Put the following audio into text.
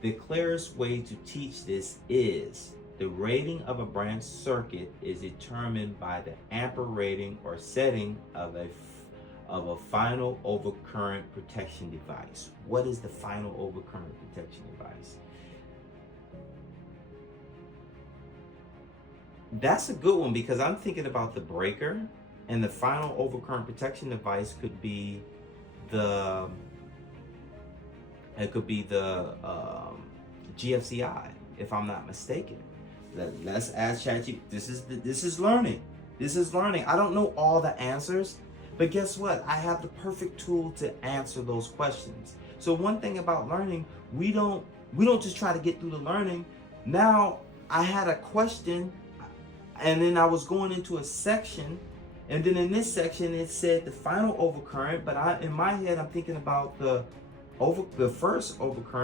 The clearest way to teach this is the rating of a branch circuit is determined by the ampere rating or setting of a final overcurrent protection device. What is the final overcurrent protection device? That's a good one because I'm thinking about the breaker, and the final overcurrent protection device could be the GFCI, if I'm not mistaken. Let's ask ChatGPT. This is learning. This is learning. I don't know all the answers, but guess what? I have the perfect tool to answer those questions. So one thing about learning, we don't just try to get through the learning. Now I had a question, and then I was going into a section, and then in this section it said the final overcurrent, but in my head I'm thinking about the first overcurrent.